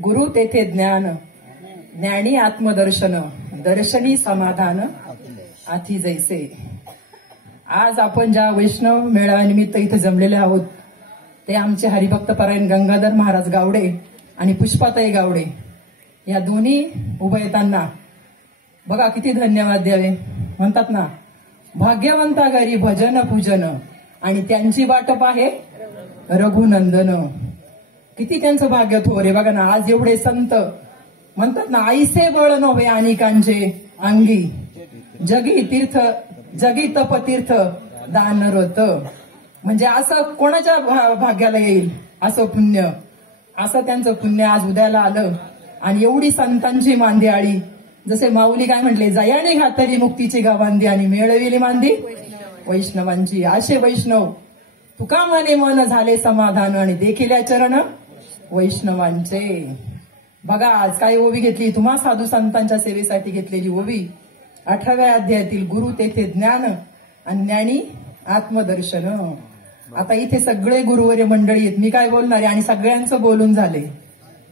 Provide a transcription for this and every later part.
गुरु तेथे ज्ञान, ज्ञानी आत्मदर्शन, दर्शनी समाधान आधी जैसे. आज आपण ज्या वैष्णव मेळाव्यानिमित्त इथे जमलेले आहोत ते आमचे हरिभक्त परायण गंगाधर महाराज गावडे आणि पुष्पाताई गावडे या दोन्ही उभयतांना बघा किती धन्यवाद द्यावे. म्हणतात ना, भाग्यवंता घरी भजन पूजन आणि त्यांची वाटप आहे रघुनंदन. किती त्यांचं भाग्य थोरे. बघा ना, आज एवढे संत म्हणतात ना, आईसे बळ नव्हे अनेकांचे अंगी, जगी तीर्थ जगी तप तीर्थ दानरत. म्हणजे असं कोणाच्या भाग्याला येईल असं पुण्य, असं त्यांचं पुण्य आज उद्याला आलं. आणि एवढी संतांची मांदी आळी, जसे माऊली काय म्हटले, जयाने घातली मुक्तीची गावांदी आणि मेळविली मांदी वैष्णवांची. असे वैष्णव तुका मने मन झाले समाधान आणि देखील चरण वैष्णवांचे. बघा आज काय ओवी घेतली, तुम्हा साधू संतांच्या सेवेसाठी घेतलेली ओवी. 18व्या अध्यायातील गुरु तेथे ज्ञान आणि ज्ञानी आत्मदर्शन. आता इथे सगळे गुरुवर्य मंडळी आहेत, मी काय बोलणार आहे आणि सगळ्यांचं बोलून झाले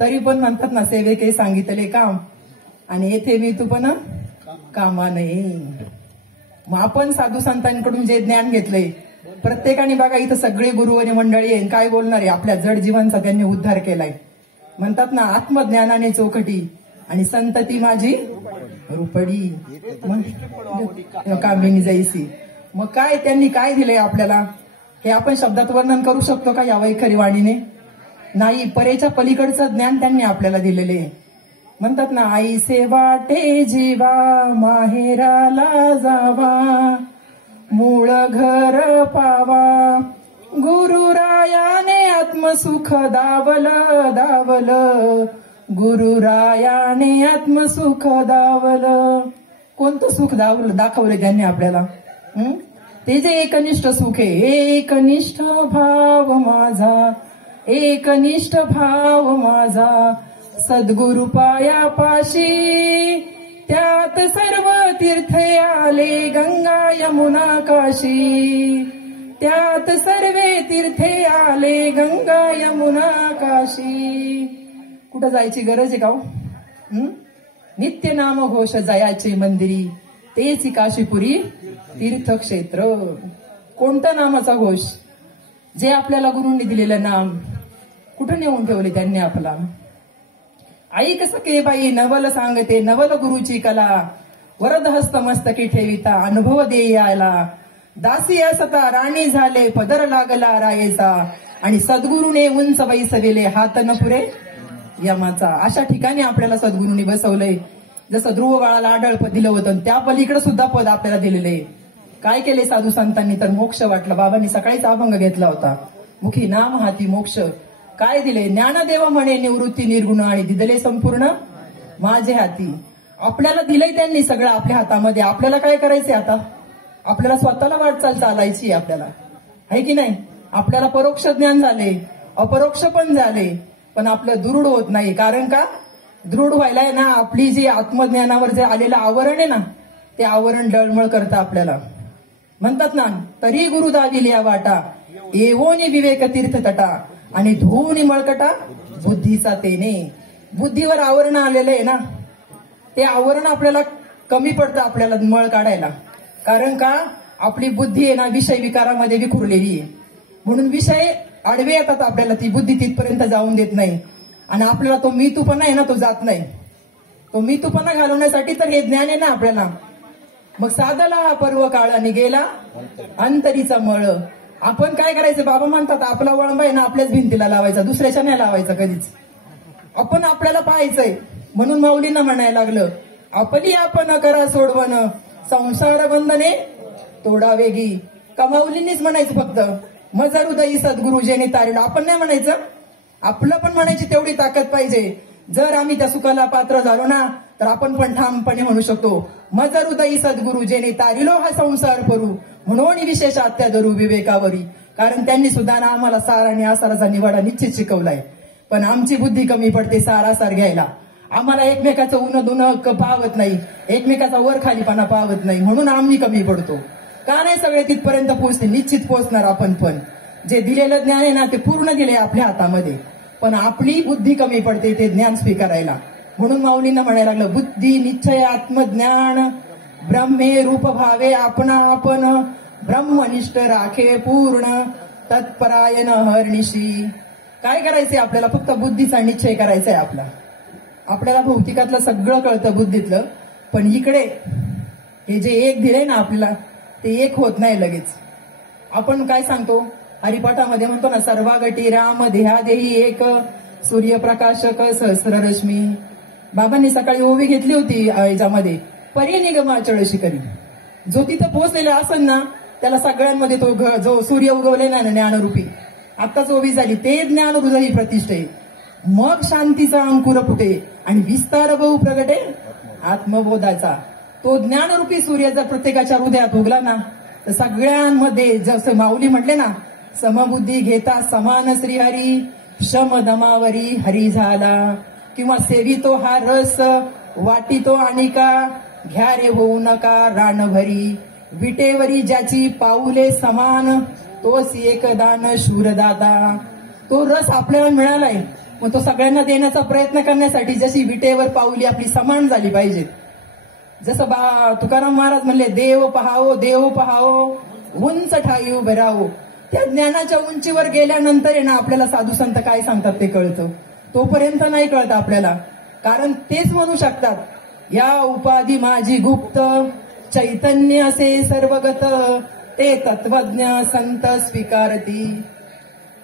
तरी पण म्हणतात ना, सेवेके सांगितले काम आणि येथे मी तू पण कामा नाही. मग आपण साधू संतांकडून जे ज्ञान घेतलंय प्रत्येकाने बघा, इथं सगळे गुरुवर्य मंडळी आहे, काय बोलणार आहे, आपल्या जड जीवांचा त्यांनी उद्धार केलाय. म्हणतात ना, आत्मज्ञानाने चौकटी आणि संतती माझी रुपडी कामिनी जैसी. मग काय त्यांनी काय दिलंय आपल्याला हे आपण शब्दात वर्णन करू शकतो का या वैखरी वाणीने? नाही. परेच्या पलीकडचं ज्ञान त्यांनी आपल्याला दिलेले. म्हणतात ना, आई से वाटे जीवा माहेराला जावा, मूळ घर पावा, गुरुरायाने आत्मसुख दावल दावल, गुरुरायाने आत्मसुख दावल. कोणतं सुख दाखवलं त्यांनी आपल्याला? ते जे एकनिष्ठ सुख आहे, एकनिष्ठ भाव माझा, एकनिष्ठ भाव माझा, सद्गुरु पाया पाशी, त्यात सर्व तीर्थे आले गंगा यमुना काशी, त्यात सर्वे तीर्थे आले गंगा यमुना काशी. कुठं जायची गरज आहे का हो? नित्य नाम घोष जयाचे मंदिरी, तेच काशीपुरी तीर्थक्षेत्र. कोणतं नामाचा घोष? जे आपल्याला गुरूंनी दिलेलं नाम. कुठं नेऊन ठेवले त्यांनी आपला? ऐक सके बाई नवल सांगते, नवल गुरुची कला, वरद हस्त मस्तकी ठेविता, अनुभव देयाला, दासी असता राणी झाले, पदर लागला रायेचा, आणि सद्गुरूने उंच बैसविले, हात न पुरे यमाचा. अशा ठिकाणी आपल्याला सद्गुरूंनी बसवलंय. जसं ध्रुव बाळाला आढळ पद दिलं होतं, त्या पलीकडे सुद्धा पद आपल्याला दिलेले. काय केले साधू संतांनी? तर मोक्ष वाटलं. बाबांनी सकाळीच अभंग घेतला होता, मुखी नाम हाती मोक्ष. काय दिले? ज्ञानदेव म्हणे निवृत्ती निर्गुण आणि दिदले संपूर्ण माझे हाती. आपल्याला दिलंय त्यांनी सगळं आपल्या हातामध्ये. आपल्याला काय करायचंय आता? आपल्याला स्वतःला वाटचाल चालायची आपल्याला, आहे की नाही? आपल्याला परोक्ष ज्ञान झाले, अपरोक्ष पण झाले, पण आपलं दृढ होत नाही. कारण का? दृढ व्हायला आहे ना, आपली जी आत्मज्ञानावर जे आलेलं आवरण आहे ना, ते आवरण डळमळ करतं आपल्याला. म्हणतात ना, तरी गुरु दाविलिया वाटा, एवोनी विवेक तीर्थ तटा, आणि धुनी मळकटा बुद्धीचा तेने. बुद्धीवर आवरण आलेलं आहे ना, ते आवरण आपल्याला कमी पडतं आपल्याला मळ काढायला. कारण का? आपली बुद्धी आहे ना विषय विकारामध्ये विखुरलेली आहे. म्हणून विषय आडवे येतात आपल्याला, ती बुद्धी तिथपर्यंत जाऊन देत नाही. आणि आपल्याला तो मीतूपणा आहे ना, तो जात नाही. तो मीतूपणा घालवण्यासाठी तर हे ज्ञान आहे ना आपल्याला. मग साधला हा पर्व काळाने गेला अंतरीचा मळ. आपण काय करायचं? बाबा म्हणतात आपला वळंबा आहे ना आपल्याच भिंतीला लावायचा, दुसऱ्याच्या नाही लावायचा कधीच. आपण आपल्याला पाहायचंय. म्हणून माऊलींना म्हणायला लागलं, आपली आपण करा सोडवण, संसार बंधने तोडा वेगी. का माऊलींनीच म्हणायचं फक्त? मजर उदयी सद्गुरु जेने तारिलं. आपण नाही म्हणायचं, आपलं पण म्हणायची तेवढी ताकद पाहिजे. जर आम्ही त्या सुखाला पात्र झालो ना, तर आपण पण ठामपणे म्हणू शकतो, मजर उदयी सद्गुरु जेने तारिलो हा संसार करू, म्हणून विशेष आत्या धरू विवेकावरी. कारण त्यांनी सुद्धा ना आम्हाला सार आणि आसाराचा निवाडा निश्चित शिकवलाय. पण आमची बुद्धी कमी पडते सारासार घ्यायला. आम्हाला एकमेकाचं उन दुन पाहत नाही, एकमेकाचा वर खालीपणा पाहत नाही, म्हणून आम्ही कमी पडतो. का नाही सगळे तिथपर्यंत पोहोचते? निश्चित पोहोचणार आपण पण. जे दिलेलं ज्ञान आहे ना ते पूर्ण दिले आपल्या हातामध्ये. पण आपली बुद्धी कमी पडते ते ज्ञान स्वीकारायला. म्हणून माऊलींना म्हणायला लागलं, बुद्धी निश्चय आत्मज्ञान ब्रह्मे रूप भावे आपणा आपण ब्रह्मनिष्ठ राखे पूर्ण तत्परायण हरनिशी. काय करायचंय आपल्याला? फक्त बुद्धीचा निश्चय करायचा आहे आपला. आपल्याला भौतिकातलं सगळं कळतं बुद्धीतलं, पण इकडे हे जे एक दिलंय ना आपल्याला, ते एक होत नाही लगेच. आपण काय सांगतो हरिपाठामध्ये, म्हणतो ना, सर्वागटी राम देहा देही एक सूर्यप्रकाशक सहस्ररश्मी. बाबांनी सकाळी ओवी घेतली होती याच्यामध्ये, परिनिगमाचळ शिखरी. जो तिथं पोहोचलेला असेल ना त्याला सगळ्यांमध्ये तो जो सूर्य उगवलेला ना ज्ञानरूपी, आत्ताच ओवी झाली, ते ज्ञान हृदयी प्रतिष्ठे. मग शांतीचा अंकुर फुटे आणि विस्तार बहु प्रगटे आत्मबोधाचा. तो ज्ञानरूपी सूर्य जर प्रत्येकाच्या हृदयात उगला ना, तर सगळ्यांमध्ये, जसं माऊली म्हटले ना, समबुद्धी घेता समान श्रीहरी शमदमावरी हरी झाला. किंवा सेवितो हा रस वाटितो आणिका घ्या रे होऊ नका रानभरी. विटेवरी ज्याची पाऊले समान तोच एकदान शूरदाता. तो रस आपल्याला मिळालाय, मग तो सगळ्यांना देण्याचा प्रयत्न करण्यासाठी जशी विटेवर पाऊली आपली समान झाली पाहिजे. जसं तुकाराम महाराज म्हणले, देव पहावो उंच ठाई उभे राहो. त्या ज्ञानाच्या उंचीवर गेल्यानंतर आहे ना आपल्याला साधू संत काय सांगतात ते कळतं. तोपर्यंत नाही कळत आपल्याला. कारण तेच म्हणू शकतात, या उपाधी माझी गुप्त चैतन्य असे सर्वगत ते तत्वज्ञ संत स्वीकारती.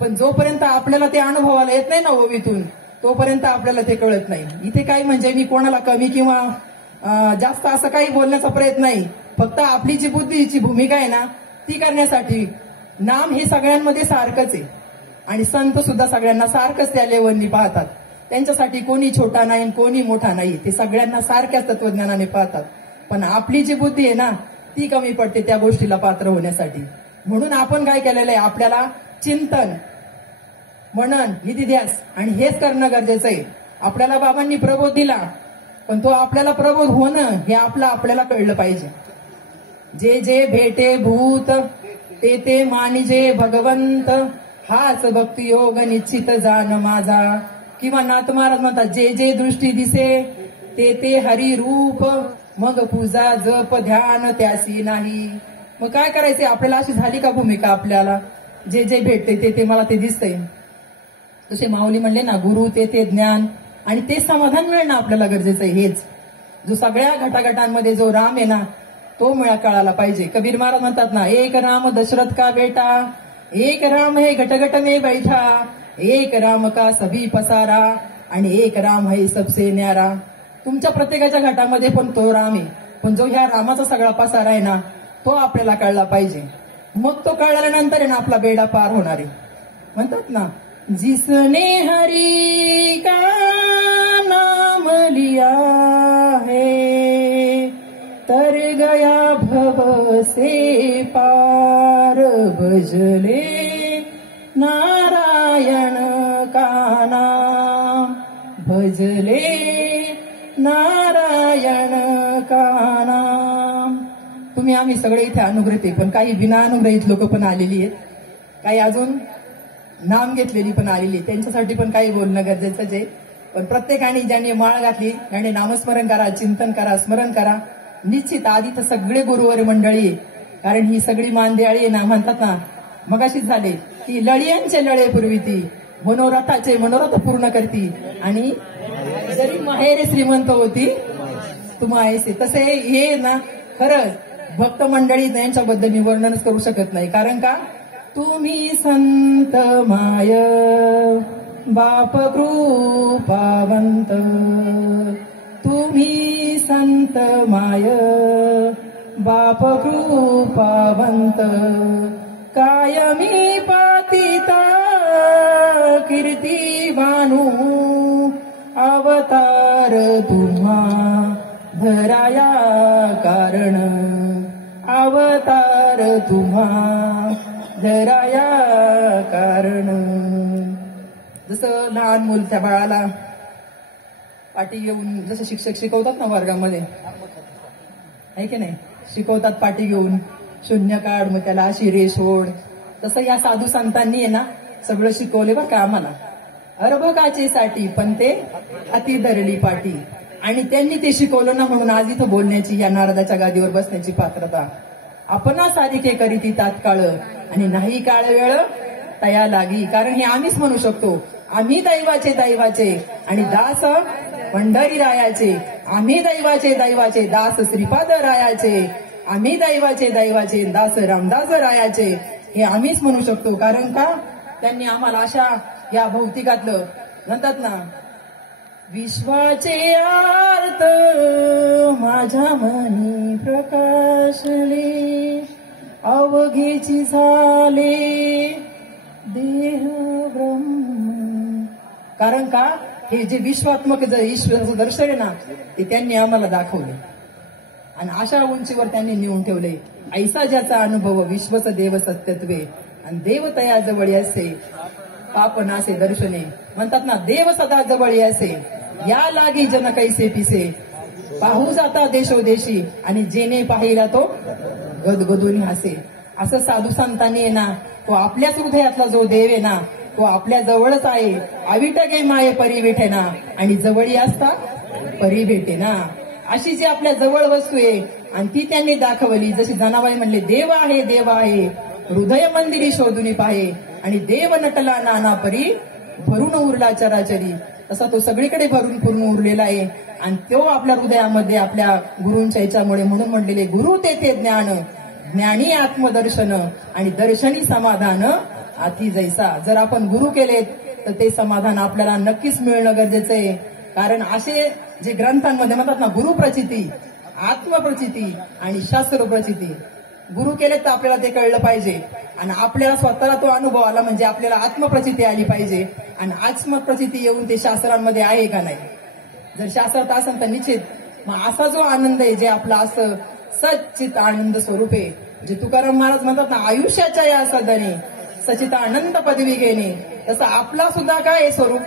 पण जोपर्यंत आपल्याला ते अनुभवाला येत नाही ना ओवीतून, तोपर्यंत आपल्याला ते कळत नाही. इथे काय म्हणजे मी कोणाला कमी किंवा जास्त असं काही बोलण्याचा प्रयत्न नाही. फक्त आपली जी बुद्धीची भूमिका आहे ना ती करण्यासाठी. नाम हे सगळ्यांमध्ये सारखंच आहे आणि संत सुद्धा सगळ्यांना सारखंच त्या लेवलनी पाहतात. त्यांच्यासाठी कोणी छोटा नाही कोणी मोठा नाही, ते सगळ्यांना सारख्याच तत्वज्ञानाने पाहतात. पण आपली जी बुद्धी आहे ना ती कमी पडते त्या गोष्टीला पात्र होण्यासाठी. म्हणून आपण काय केलेलं आहे, आपल्याला चिंतन मनन निधिध्यास आणि हेच करणं गरजेचं आहे. आपल्याला बाबांनी प्रबोध दिला, पण तो आपल्याला प्रबोध होणं हे आपल्याला कळलं पाहिजे. जे जे भेटे भूत ते ते मानिजे भगवंत हाच भक्ती योग निश्चित जाण माझा. किंवा नाथ महाराज म्हणतात, जे जे दृष्टी दिसे ते ते हरी रूप मग पूजा जप ध्यान त्यासी नाही. मग काय करायचंय आपल्याला? अशी झाली का भूमिका आपल्याला? जे जे भेटते ते ते मला ते दिसतंय. जसे माऊली म्हणले ना, गुरु ते ते ज्ञान आणि ते समाधान मिळणं आपल्याला गरजेचं आहे. हेच जो सगळ्या घटाघटांमध्ये जो राम आहे ना तो कळायला पाहिजे. कबीर महाराज म्हणतात ना, एक राम दशरथ का बेटा एक राम है घटघट में बैठा एक राम का सभी पसारा आणि एक राम है सबसे न्यारा. तुमच्या प्रत्येकाच्या घटामध्ये पण तो राम आहे, पण जो ह्या रामाचा सगळा पसारा आहे ना तो आपल्याला कळला पाहिजे. मग तो कळल्यानंतर आहे ना आपला बेडा पार होणार आहे. म्हणतात ना, जिसने हरी का नाम लिया है तर गया भव से पार. भजले नारायण का नाम भजले नारायण का नाम. तुम्ही आम्ही सगळे इथे अनुग्रहित, पण काही बिना अनुग्रहित लोक पण आलेली आहेत, काही अजून नाम घेतलेली पण आलेली आहे. त्यांच्यासाठी पण काही बोलणं गरजेचंच आहे. पण प्रत्येकाने ज्यांनी माळ घातली त्यांनी नामस्मरण करा, चिंतन करा, स्मरण करा. निश्चित आधी तर सगळे गुरुवारी मंडळी आहे, कारण ही सगळी मानदेळी आहे ना. म्हणतात ना मगाशीच झाले की लढियांचे लढे पुरविती मनोरथाचे मनोरथ पूर्ण करती आणि जरी माहेर श्रीमंत होती तुम्हाला तसे हे ना. खरंच भक्त मंडळी यांच्याबद्दल मी वर्णनच करू शकत नाही. कारण का, तुम्ही संत माय बाप कृपावंत तुम्ही संत माय बाप कृपावंत कायमी पातिता कीर्ती बानू अवतार तुम्हा धराया कारण अवतार तुम्हा धराया कारण. जसं लहान मूल त्या बाळाला पाठी घेऊन जसं शिक्षक शिकवतात ना वर्गामध्ये, आहे की नाही, शिकवतात पाठी घेऊन शून्य काढ मग त्याला अशी रेष ओढ. तसं या साधू संतांनी आहे ना सगळं शिकवले बरं का आम्हाला. अर्भकाचे साठी पण ते अति धरली पाठी. आणि त्यांनी ते शिकवलं ना, म्हणून आज इथं बोलण्याची, या नारदाच्या गादीवर बसण्याची पात्रता. आपणा सारिके करीती तात्काळ आणि नाही काळ वेळ तया लागी. कारण हे आम्हीच म्हणू शकतो, आम्ही दैवाचे आणि दास पंढरी रायाचे. आम्ही दैवाचे दास श्रीपाद रायाचे. आम्ही दैवाचे दास रामदास रायाचे. हे आम्हीच म्हणू शकतो. कारण का, त्यांनी आम्हाला अशा या भौतिकातलं म्हणतात ना, विश्वाचे आर्त माझ्या मनी प्रकाशले, अवघेची झाले देह ब्रह्म. कारण का, हे जे विश्वात्मक ईश्वराचं दर्शन आहे ना, ते त्यांनी आम्हाला दाखवले आणि अशा उंचीवर त्यांनी नेऊन ठेवले. ऐसा ज्याचा अनुभव विश्वच देव सत्यत्वे आणि देव तया जवळ असे पाप नासे दर्शने. म्हणतात ना, देव सदा जवळ असे या लागी जन कैसे पिसे, पाहू जाता देशोदेशी आणि जेने पाहिला तो गदगदून हसे. असं साधू संतांनी आहे ना, तो आपल्याच हृदयातला जो देव आहे ना, तो आपल्या जवळच आहे. अविट गे माये परी भेटे ना आणि जवळी असता परी भेटे ना. अशी जी आपल्या जवळ वस्तू आहे आणि ती त्यांनी दाखवली. जशी जनाबाई म्हणले, देव आहे हृदय मंदिरी शोधून पाहे आणि देव नटला नाना परी भरून उरला चराचरी. तसा तो सगळीकडे भरून पूर्ण उरलेला आहे आणि तो आपल्या हृदयामध्ये आपल्या गुरूंच्या याच्यामुळे. म्हणून म्हणलेले, गुरु तेथे ज्ञान, ज्ञानी आत्मदर्शन आणि दर्शनी समाधान अति जैसा. जर आपण गुरु केलेत तर ते समाधान आपल्याला नक्कीच मिळणं गरजेचं आहे. कारण असे जे ग्रंथांमध्ये म्हणतात ना, गुरुप्रचिती, आत्मप्रचिती आणि शास्त्र प्रचिती. गुरु केले तर आपल्याला ते कळलं पाहिजे आणि आपल्याला स्वतःला तो अनुभव आला म्हणजे आपल्याला आत्मप्रचिती आली पाहिजे. आणि आत्मप्रचिती येऊन ते शास्त्रांमध्ये आहे का नाही. जर शास्त्रात असेल तर निश्चित मग असा जो आनंद आहे, जे आपला असं सच्चित आनंद स्वरूप आहे, जे तुकाराम महाराज म्हणतात ना, आयुष्याच्या या सदने सचित आनंद पदवी घेणे, तसं आपला सुद्धा काय आहे स्वरूप,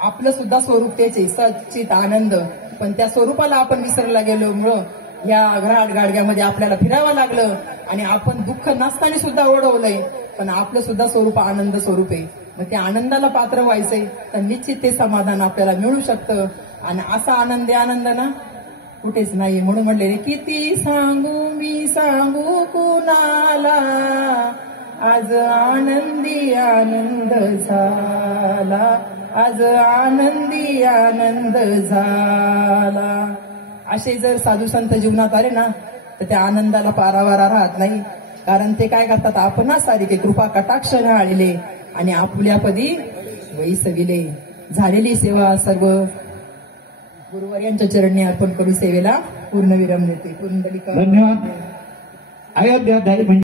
आपलं सुद्धा स्वरूप तेच आहे, सच्चित आनंद. पण त्या स्वरूपाला आपण विसरला गेल्यामुळं या घराट गाडग्यामध्ये आपल्याला फिरावं लागलं आणि आपण दुःख नसताना सुद्धा ओढवलंय. पण आपलं सुद्धा स्वरूप आनंद स्वरूप आहे. मग त्या आनंदाला पात्र व्हायचंय तर निश्चित ते समाधान आपल्याला मिळू शकतं. आणि असा आनंद ना कुठेच नाही. म्हणून म्हणले, किती सांगू मी सांगू कुणाला, आज आनंदी आनंद झाला, आज आनंदी आनंद झाला. असे जर साधू संत जीवनात आले ना तर त्या आनंदाला पारावारा राहत नाही. कारण ते काय करतात, आपणच सारिके कृपा कटाक्ष आलेले आणि आपल्यापदी वैसविले. झालेली सेवा सर्व गुरुवर्यांच्या चरणी अर्पण करू सेवेला पूर्णविराम देते. धन्यवाद. अयोध्याध्यायी